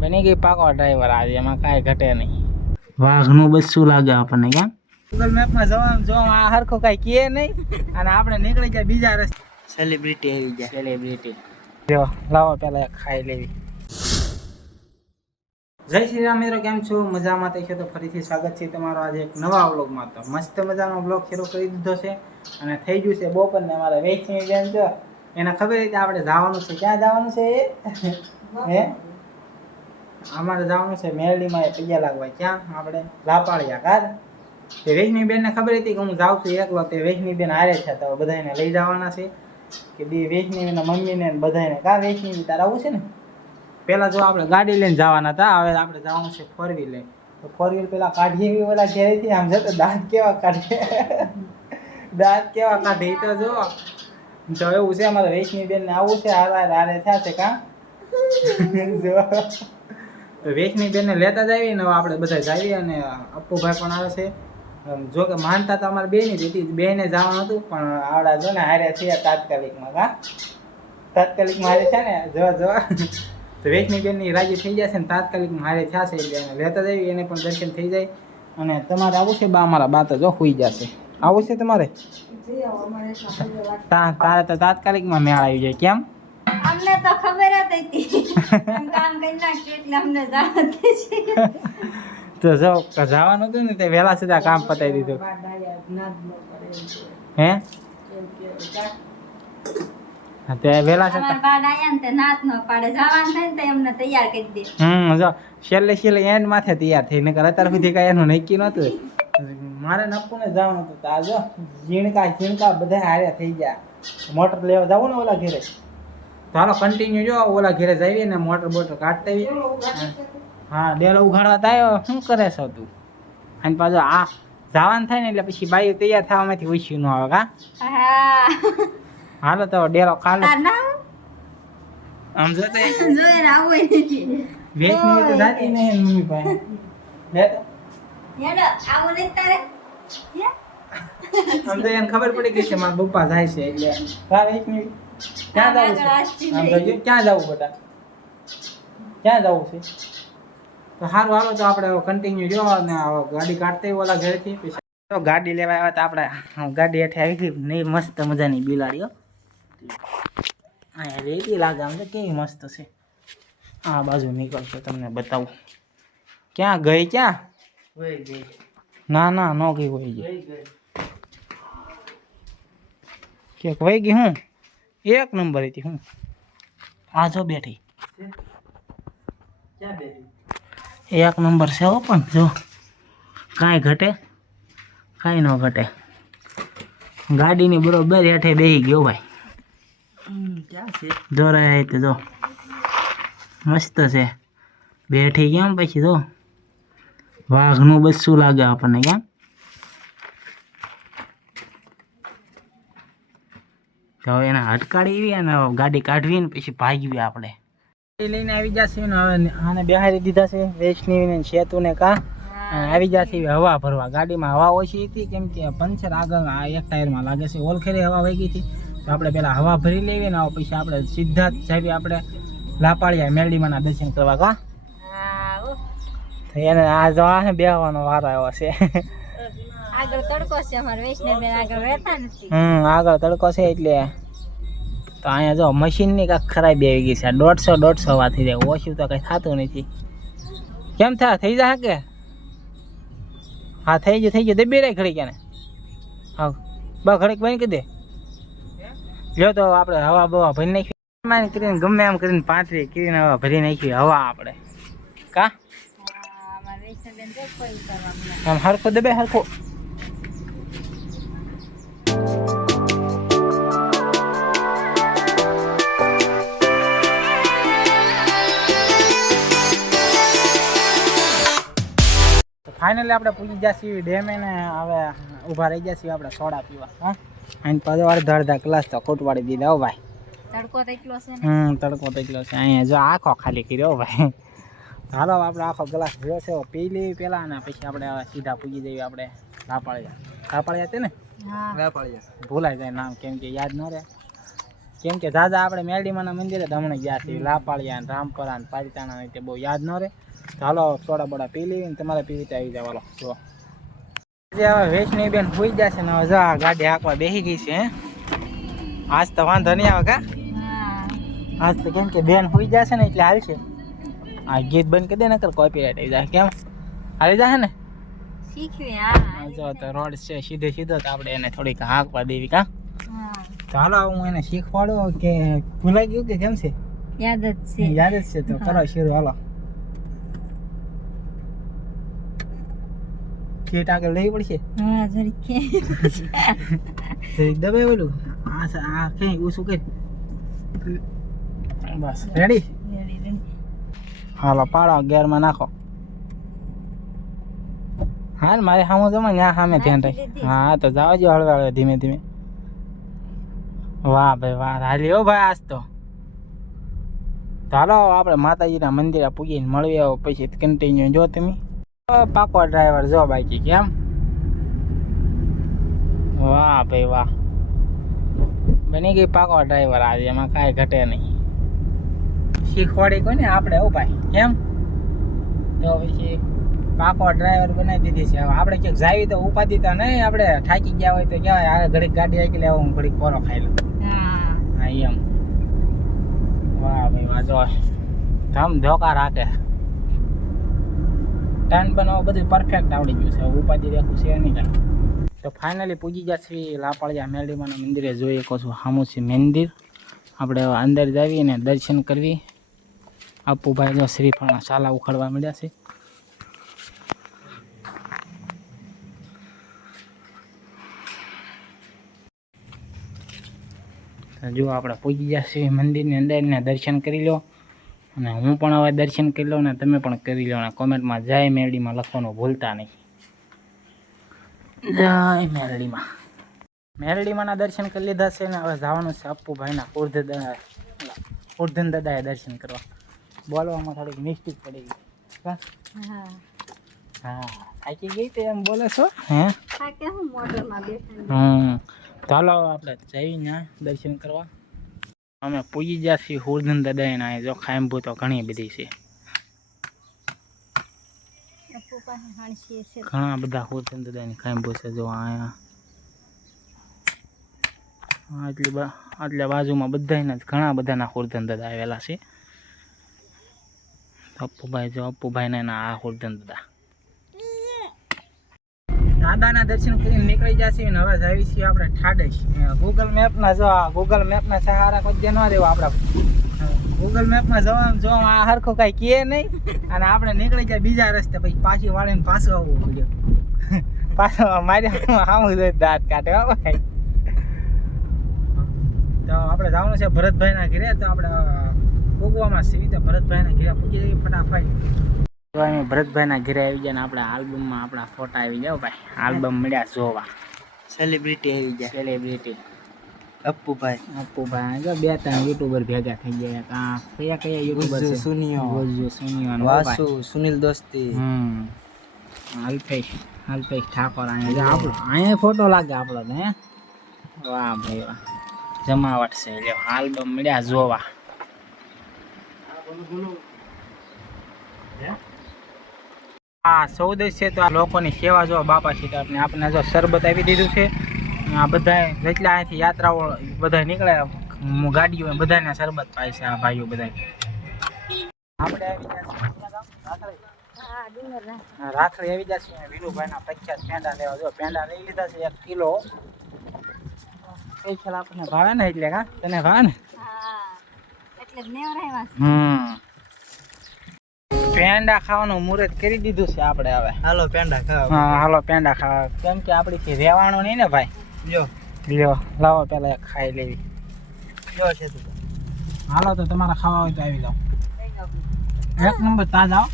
બની ગઈ પાકો ડ્રાઈવર આજે, એમાં કાંઈ ઘટે નહીં. વાઘનું બચ્ચું લાગે આપણને, કેમ ગૂગલ મેપમાં જવાનું જો આ હરખું કાંઈ કહે નહીં અને આપણે નીકળી જાય બીજા રસ્તે. સેલિબ્રિટી આવી જાય, સેલિબ્રિટી. જો લાવો પેલા ખાઈ લેવી. જય શ્રી રામ મિત્રો, કેમ છો? મજામાં થઈ છે તો ફરીથી સ્વાગત છે તમારો આજે એક નવા વ્લોગમાં. તો મસ્ત મજાનો વ્લોગ શરૂ કરી દીધો છે અને થઈ ગયું છે બપોરને. અમારે વેચની બેન જો એને ખબર હતી આપણે જવાનું છે. ક્યાં જવાનું છે હે? અમારે જવાનું છે મેરડીમાં પૈયા લાગવા. ક્યાં? આપણે લાપાળિયા કાર. તે વેચની બેનને ખબર હતી કે હું જાઉં છું એકલો. તે વેચની બેન હારે છે તો બધાને લઈ જવાના છે કે બે વેચની બેનના મમ્મીને બધાને. કા વેચની તારે આવું છે ને? પેલા જો આપણે ગાડી લઈને જવાના હતા, હવે આપણે જવાનું છે ફોર વ્હીલ લઈને. તો ફોર વ્હીલ પેલા કાઢીએ ઓલા ઘેરેથી. આમ જતો દાંત કેવા કાઢે, દાંત કેવા કાઢે તો જો. તો એવું છે અમારે વેચની બેન ને આવું છે, હારે થયા છે કાં જો. તો વેચની બેનને લેતા જ આવીએ ને આપણે બધા જઈએ. અને અપ્પુભાઈ પણ આવે છે. જો કે માનતા તો અમારે બેની જ હતી, બેને જવાનું હતું પણ આવડા જો ને હારે છે તાત્કાલિકમાં. કાં તાત્કાલિકમાં હારે છે ને જોવા જોવા. તો વેચની બેનની રાજી થઈ જશે ને તાત્કાલિકમાં હારે થયા છે એટલે એને લેતા જઈએ, એને પણ દર્શન થઈ જાય. અને તમારે આવું છે બા? અમારા બા તો જો સુઈ જશે. આવું છે તમારે? તારે તો તાત્કાલિકમાં મેળ આવી જાય. કેમ? અમને તો ખબર જ હતી કામ કરી નાખ્યું એટલે અમને જાણ છે. તો જો જવાનું હતું ને તે વહેલા સીધા કામ પતાવી દીધું. હે તે વહેલા સીધા જો છેલ્લે એન્ડ માથે તૈયાર થઈ. નકર અત્યાર સુધી કાંઈ એનું નક્કી નહોતું. મારે નપ્પુને જવાનું હતું. તો આ જો ઝીણકા બધા હારે થઈ ગયા. મોટર લેવા જવું ને ઓલા ઘેરે. તો હાલો કન્ટિન્યુ જો ઓલા ઘેરે જઈએ ને મોટર બોટર કાઢતા આવીએ. હા ડેલો ઉઘાડવા આવ્યો. શું કરે છો તું? અને પાછો આ જવાનું થાય ને એટલે પછી બાઈઓ તૈયાર થવામાંથી ઓછું ન આવે. કા હાલો તો ડેલો કાઢો. આમ જોતે વેચની તો જાતી નહીં મમ્મી પાસે. લે તો આમ તો એને ખબર પડી ગઈ છે મારા પપ્પા જાય છે એટલે. કા વેચની ક્યાં જવું છે? ક્યાં જવું બેટા? ક્યાં જવું છે? તો સારું હાલો તો આપણે કન્ટિન્યુ જો ને ગાડી કાઢતા ઓલા ઘરેથી. પછી ગાડી લેવા આવ્યા તો આપણે ગાડી હેઠે આવી ગઈ નહીં. મસ્ત મજાની બિલાડીઓ અહીંયા રેતી લાગે. આમ તો કેવી મસ્ત છે. આ બાજુ નીકળશે તમને બતાવું. ક્યાં ગઈ? ક્યાં ગઈ? ના ન ગઈ હોય ગઈ. કે વહી ગઈ? હું એક નંબર હતી. હું આ જો બેઠી. એક નંબર છે હો. પણ જો કાંઈ ઘટે, કાંઈ ન ઘટે. ગાડીની બરોબર હેઠે બેસી ગયો ભાઈ. ક્યાં છે? જો રહે તો જો મસ્ત છે બેઠી. કેમ પછી જો વાઘનું બચ્ચું લાગે આપણને. કેમ? તો હવે એને હટકાડી એવી અને ગાડી કાઢવી ને પછી ભાગવી આપણે. લઈને આવી જશે ને હવે આને બેહારી દીધા છે વેચની ને સેતુ ને. કા આવી જશે હવા ભરવા. ગાડીમાં હવા ઓછી હતી કેમ કે પંચર આગળ એક ટાયરમાં લાગે છે. ઓલખેરી હવા વહી ગઈ હતી તો આપણે પેલા હવા ભરી લેવી ને પછી આપણે સીધા જ જઈએ આપણે લાપાળિયા મેરડીમાંના દર્શન કરવા. કા એને આ જો આ બેહવાનો વારો આવ્યો છે. આગળ તડકો છે અમાર વેચને બેન આગળ રહેતા નથી. આગળ તડકો છે એટલે. તો અહીંયા જો મશીનની કાંઈક ખરાબી આવી ગઈ છે. 150 વા થઈ જાય. ઓછું તો કંઈ થતું નથી. કેમ થયા? થઈ જાય કે? હા થઈ ગયું. દે બે રાય ઘડી ક્યાં? હા બા ઘડીક બંધ કરી દે. જો તો આપણે હવા બવા ભરી નાખી કરીને ગમે એમ કરીને 35 કરીને હવા ભરી નાખી હવા આપણે. કા આમ હરખો દે હરખો. ફાઇનલી આપણે પૂછી જઈએ ડેમે ને હવે ઊભા રહી જઈએ આપણે સોડા પીવા. હા અને પાછો અડધા કલાક તો ખોટવાડી દીધા. હો ભાઈ તડકો તો એટલો છે ને. તડકો તો એટલો છે. અહીંયા જો આખો ખાલી કર્યો ભાઈ. હાલો આપણે આખો ગ્લાસ ભર્યો છે પી લેવી પેલા અને પછી આપણે સીધા પૂજી જઈએ આપણે લાપાળિયા. લાપાળિયા તે ને? લાપાળિયા ભૂલાઈ જાય નામ કેમ કે યાદ ન રહે. કેમ કે દાદા આપણે મેરડીમાના મંદિરે જ હમણાં ગયા છીએ, લાપાળિયા ને રામપરા ને પાલિતાણા ને તે બહુ યાદ ન રહે. તો હાલો સોડા બોડા પી લેવી ને તમારે પીવી તો આવી જાવ. હાલો જો જે હવે વૈષ્ણવી બેન હોઈ જશે ને હવે જો આ ગાડી હાંકવા બેસી ગઈ છે. આજ તો વાંધો નહીં આવે કા, હા આજ તો કેમ કે બેન હોઈ જશે ને એટલે હાલ છે. આ ગીત બંધ કરી દે ને કર કોપીરાઈટ આવી જાય. કેમ હાલી જશે ને? શીખવી. હા જો તો રોડ છે સીધે સીધો, તો આપણે એને થોડીક હાંકવા દેવી કા. હા તો હાલો હું એને શીખવાડું કે ભૂલાઈ ગયું કે કેમ છે? યાદ જ છે. યાદ જ છે. તો કરો શરૂ. હાલો સીટ આગળ લેવી પડશે. હા જરીક દબાઈ ઓલું આ કઈ ઓછું કરી. બસ રેડી. હાલો પાડો ગેરમાં નાખો. હાલ મારે સામું જમા ત્યાં સામે ધ્યાન રાખ. હા તો જાવ જો હળવે હળવે ધીમે ધીમે. વાહ ભાઈ વાહ, હાલી હો ભાઈ આજ તો. હાલો આપણે માતાજીના મંદિરે પૂજીને મળવી આવો પછી કન્ટિન્યુ જો તમે. પાકો ડ્રાઈવર જો બાકી કેમ. વાહ ભાઈ વાહ, બની ગઈ પાકો ડ્રાઈવર આજે, એમાં કાંઈ ઘટે નહીં. શીખવાડી કોને આપણે હો ભાઈ કેમ. તો પછી પાકો ડ્રાઈવર બનાવી દીધી છે. હવે આપણે ક્યાંક જાવી તો ઉપાધિ તો નહીં, આપણે થાકી ગયા હોય તો કહેવાય આ ઘડીક ગાડી આકી લેવા, હું ઘડીક કોરો ખાઈ લઉં. હા એમ. વાહ ભાઈ વાહ, જો ધમ ધોકા રાખે. ટર્ન બનાવવા બધું પરફેક્ટ આવડી ગયું છે, ઉપાધિ રાખવું છે નહીં કાંઈ. તો ફાઇનલી પૂજી ગયા છીએ લાપાળિયા મેરડીમાના મંદિરે. જોઈ શકો છો સામું છે મંદિર. આપણે અંદર જાવી અને દર્શન કરવી. અપ્પુભાઈ જો શ્રીફળના સાલા ઉખાડવા મળ્યા છે. જો આપણે પૂજી ગયા છીએ મંદિરની અંદર ને દર્શન કરી લો. અને હું પણ હવે દર્શન કરી લઉં ને તમે પણ કરી લો. અને કોમેન્ટમાં જય મેરડીમાં લખવાનું ભૂલતા નહીં. જય મેરડીમાં. મેરડીમાંના દર્શન કરી લીધા છે ને હવે જવાનું છે અપ્પુભાઈના ઉર્ધન દાદાએ દર્શન કરવા. બોલવામાં થોડીક મિસ્ટેક પડી ગઈ. હા હા થાકી ગઈ તો એમ બોલે છો હે. થાકે હું મોટરમાં બેઠા. ચાલો આપણે જઈને દર્શન કરવા. અમે પૂજી ગયા છીએ ઉર્ધન દાદાના. જો ખાંભુ તો ઘણી બધી છે, ઘણા બધા ઉર્ધન દાદાની ખાંભુ છે. જો અહીંયા આટલા બાજુમાં બધાને ઘણા બધાના ઉર્ધન દાદા આવેલા છે. અપ્પુભાઈ જો અપ્પુભાઈને આ ઉર્ધન દાદા. દાદાના દર્શન કરીને નીકળી જશે ને હવે જાવી છીએ આપણે ઠાડેશ. ગૂગલ મેપના જો ગૂગલ મેપના સહારા કોઈ ન દેવો. આપણા ગૂગલ મેપમાં જવાનું જો આ હરખું કાંઈ કહે નહીં અને આપણે નીકળી જાય બીજા રસ્તે, પછી પાછી વાળીને પાછું આવવું પડ્યું. પાછો મારે આવું જોઈએ દાંત કાઢે હો ભાઈ. તો આપણે જવાનું છે ભરતભાઈના ઘરે. તો આપણે ઉગવામાં સીવી તો ભરતભાઈના ઘરે પૂજી જઈએ ફટાફટ. તો અમે ભરતભાઈના ઘરે આવી ગયા ને આપણે આલ્બમમાં આપણા ફોટા આવી જાવ ભાઈ. આલ્બમ મળ્યા જોવા. સેલિબ્રિટી આવી ગયા. સેલિબ્રિટી અપ્પુભાઈ જો 2-3 યુટ્યુબર ભેગા થઈ ગયા. કયા યુટ્યુબર છે? સુનિયો વાસુ સુનિલ દોસ્તી. અલ્પેશ ઠાકોર. અહીંયા આપણો અહીંયા ફોટો લાગે આપણો તો. હે વાહ ભાઈ વાહ, જમાવટ છે. લ્યો આલ્બમ મળ્યા જોવા. આ 14 છે તો આ લોકોની સેવા જો બાપા સીતાને આપણે જો શરબત આપી દીધું છે. આ બધા જેટલા અહીંથી યાત્રાઓ બધા નીકળે ગાડીઓ બધાને શરબત પાય છે આ ભાઈઓ બધા. આપણે રાખડી આવી જશે. વિનુભાઈના પ્રખ્યાત પેંડા લેવા. જો પેંડા લઈ લીધા છે 1 કિલો. સ્પેશિયલ આપણને ભાવે ને એટલે કા તને ભાવે ને. એટલે જ નેવરાવ્યા. પેંડા ખાવાનું મુહૂર્ત કરી દીધું છે આપણે. હવે હાલો પેંડા ખાવા. હા હાલો પેંડા ખાવા. કેમ કે આપણી રહેવાનું નહીં ને ભાઈ. લ્યો લ્યો લાવો પેલા એક ખાઈ લેવી. લ્યો છે તું. હાલો તો તમારે ખાવા હોય તો આવી જાઓ. 1 નંબર તાજા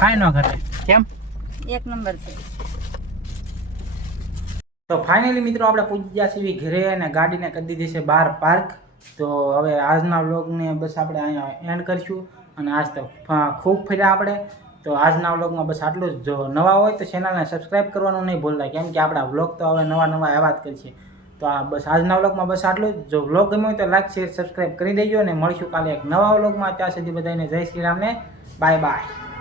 કાંઈ ન ઘટે. કેમ 1 નંબર છે. તો ફાઇનલી મિત્રો આપણે પૂજી ગયા છીએ ઘરે અને ગાડીને કરી દીધી છે બહાર પાર્ક. તો હવે આજના વ્લોગને બસ આપણે અહીંયા એન્ડ કરીશું. અને આજ તો ખૂબ ફર્યા આપણે. તો આજના વ્લોગમાં બસ આટલું જ. જો નવા હોય તો ચેનલને સબસ્ક્રાઈબ કરવાનું નહીં ભૂલતા, કેમ કે આપણા વ્લોગ તો હવે નવા આવ્યા જ કરશે. તો આ બસ આજના વ્લોગમાં બસ આટલું જ. જો વ્લોગ ગમ્યો હોય તો લાઈક શેર સબસ્ક્રાઈબ કરી દેજો અને મળીશું કાલે એક નવા વ્લોગમાં. ત્યાં સુધી બધાને જય શ્રી રામને, બાય બાય.